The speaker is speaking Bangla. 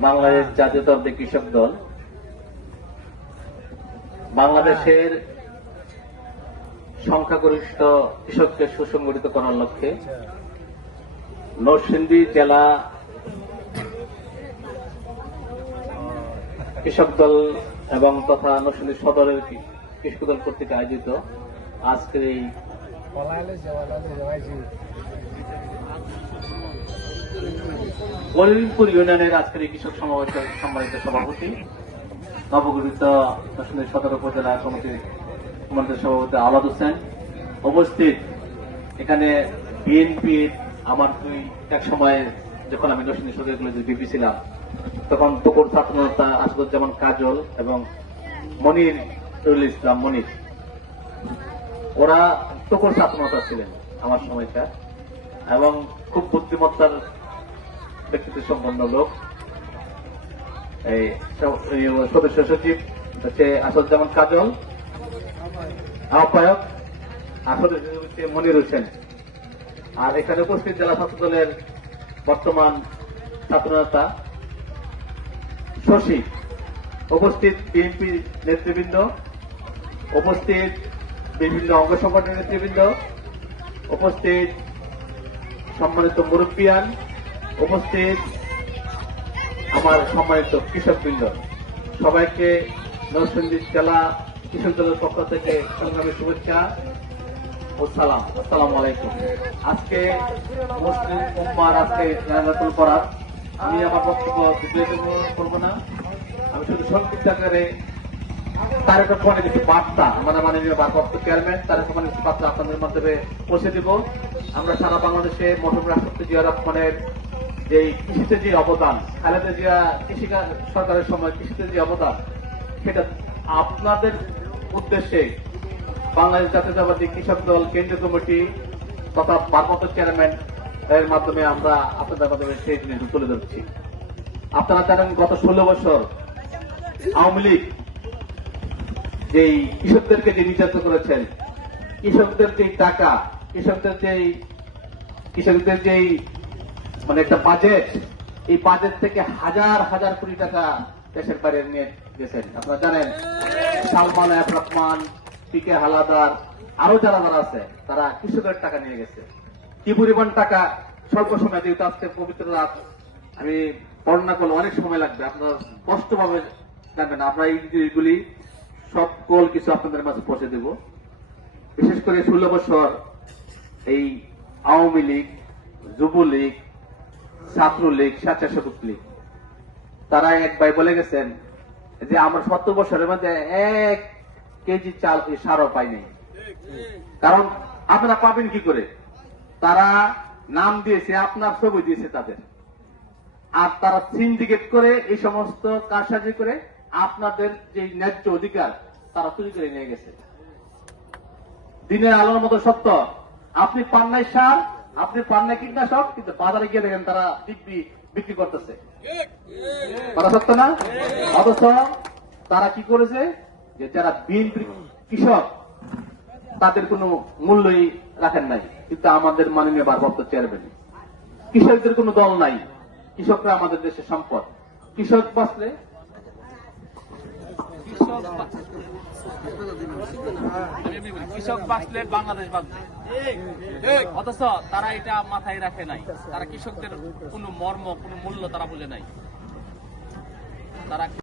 বাংলাদেশ জাতীয়তাবাদী কৃষক দল, বাংলাদেশের সংখ্যাগরিষ্ঠ কৃষককে সুসংগঠিত করার লক্ষ্যে নরসিংদী জেলা কৃষক দল এবং তথা নরসিংদী সদরের কৃষক দল কর্তৃক আয়োজিত আজকের এই করিমপুর ইউনিয়নের আজকের এই কৃষক সমাবেশের সম্মানিত সভাপতি নবগঠিত নরসিংদী সদর উপজেলা কমিটির সম্মানিত সভাপতি আলাদ হোসেন উপস্থিত এখানে বিএনপির আমার দুই, এক সময় যখন আমি নরসিংদী সদর কলেজে বিপি ছিলাম, তখন তকুর ছাত্রনেতা আসাদুজ্জামান কাজল এবং মনির রুল ইসলাম মনির, ওরা তকুর ছাত্রনেতা ছিলেন আমার সময়টা এবং খুব বুদ্ধিমত্তার ব্যক্তিত্ব সম্পন্ন লোক। এই সদস্য সচিব, হচ্ছে আসাদুজ্জামান কাজল। আহ্বায়ক সচিব হচ্ছে মনির হোসেন। আর এখানে উপস্থিত জেলা ছাত্র দলের বর্তমান ছাত্রনেতা শশী। উপস্থিত বিএনপি নেতৃবৃন্দ, উপস্থিত বিভিন্ন অঙ্গ সংগঠনের নেতৃবৃন্দ, উপস্থিত সম্মানিত মুরব্বিয়ান উপস্থিত আমার সম্মানিত কৃষকবৃন্দ। সবাইকে নরসিংদী জেলা কৃষক দলের পক্ষ থেকে সংগ্রামী শুভেচ্ছা ও সালাম। আসসালামু আলাইকুম। আজকে মুসলিম উম্মার আজকে জানাজাতুল করার। আমি আমার বক্তব্য করব না। আমি শুধু সংক্ষিপ্ত আকারে তার একটা ফোনে কিছু বার্তা আমাদের মাননীয় ভারপ্রাপ্ত চেয়ারম্যান তার ফোনে কিছু বার্তা আপনাদের মাধ্যমে পৌঁছে দিব। আমরা সারা বাংলাদেশে মরহুম রাষ্ট্রপতি জিয়া রহমানের যে কৃষিতে যে অবদান, খালেদা জিয়া কৃষি সরকারের সময় কৃষিতে যে অবদান, সেটা আপনাদের উদ্দেশ্যে বাংলাদেশ জাতীয়তাবাদী কৃষক দল কেন্দ্রীয় কমিটি তথা ভারপ্রাপ্ত চেয়ারম্যান এর মাধ্যমে আমরা আপনাদের মাধ্যমে সেই জিনিস তুলে ধরছি। আপনারা জানেন, গত ষোলো বছর আওয়ামী লীগ যেই কৃষকদেরকে যে নির্যাতন করেছেন, কৃষকদের যে টাকা, কৃষকদের যেই কৃষকদের যেই মানে একটা বাজেট এই বাজেট থেকে হাজার হাজার কোটি টাকা দেশের বাইরে নিয়ে গেছেন। আপনারা জানেন, Salman F Rahman P K Haldar, আরও যারা যারা আছে, তারা কৃষকের টাকা নিয়ে গেছে। কি পরিমাণ টাকা? স্বল্প সময় যেহেতু আজকে পবিত্র রাত, আমি বর্ণনা করলে অনেক সময় লাগবে। আপনারা স্পষ্টভাবে জানবেন আমরা এই এইগুলি সকল কিছু আপনাদের মাঝে পৌঁছে দেব। বিশেষ করে ষোলো বছর এই আওয়ামী লীগ, যুবলীগ ছাত্রলীগ, স্বেচ্ছাসেবক লীগ। তারা এক ভাই বলে গেছেন যে, আমরা সত্তর বছরের মধ্যে এক কেজি চাল সারও পাইনি কারণ আপনারা পাবেন কি করে? তারা নাম দিয়েছে, আপনার ছবি দিয়েছে তাদের। আর তারা সিন্ডিকেট করে এই সমস্ত কারসাজি করে আপনাদের যে ন্যায্য অধিকার, তারা চুরি করে নিয়ে গেছে। দিনের আলোর মতো সত্য। আপনি পান নাই সার আপনি পান নাই কীটনাশক, কিন্তু বাজারে গিয়ে দেখেন তারা দিব্যি বিক্রি করতেছে। কথা সত্য না? অথচ তারা কি করেছে যে যারা বিএনপি কৃষক, তাদের কোনো মূল্যই রাখেন নাই। কিন্তু আমাদের মাননীয় ভারপ্রাপ্ত চেয়ারম্যান, কৃষকদের কোনো দল নাই। কৃষকরা আমাদের দেশের সম্পদ। কৃষক বাঁচলে কৃষক বাঁচলে বাংলাদেশ বাঁচবে। অথচ তারা এটা মাথায় রাখে নাই। তারা কৃষকদের কোনো মর্ম কোনো মূল্য তারা বুঝে নাই। তারা